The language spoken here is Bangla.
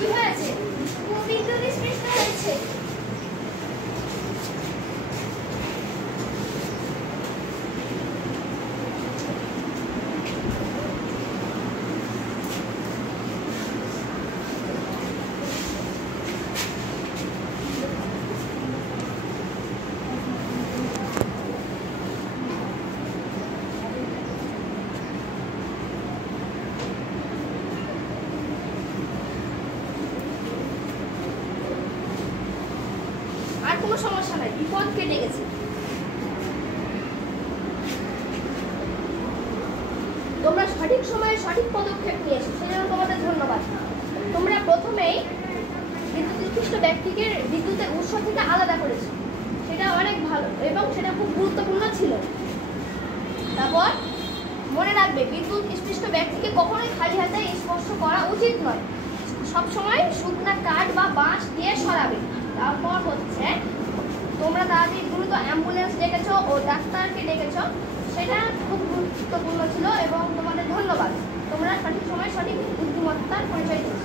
কি হয়েছে? বিদ্যুৎ স্পৃষ্ট হয়েছে। কোনো সমস্যা নাই, বিপদ কেটে গেছে। তোমরা সঠিক সময়ে সঠিক পদক্ষেপ নিয়েছো, সেজন্য তোমাদের ধন্যবাদ। তোমরা প্রথমেই বিদ্যুৎ স্পৃষ্ট ব্যক্তিকে বিদ্যুতের উৎস থেকে আলাদা করেছো, সেটা অনেক ভালো এবং সেটা খুব গুরুত্বপূর্ণ ছিল। তারপর মনে রাখবে, বিদ্যুৎ স্পৃষ্ট ব্যক্তিকে কখনোই খালি হাতে স্পর্শ করা উচিত নয়, সবসময় শুকনা কাঠ বা বাঁশ দিয়ে সরাবে। তারপর হচ্ছে তোমরা তাড়াতাড়ি দ্রুত অ্যাম্বুলেন্স ডেকেছো ও ডাক্তারকে ডেকেছো, সেটা খুব গুরুত্বপূর্ণ ছিল এবং তোমাদের ধন্যবাদ। তোমরা সঠিক সময় সঠিক বুদ্ধিমত্তার পরিচয় দিচ্ছ।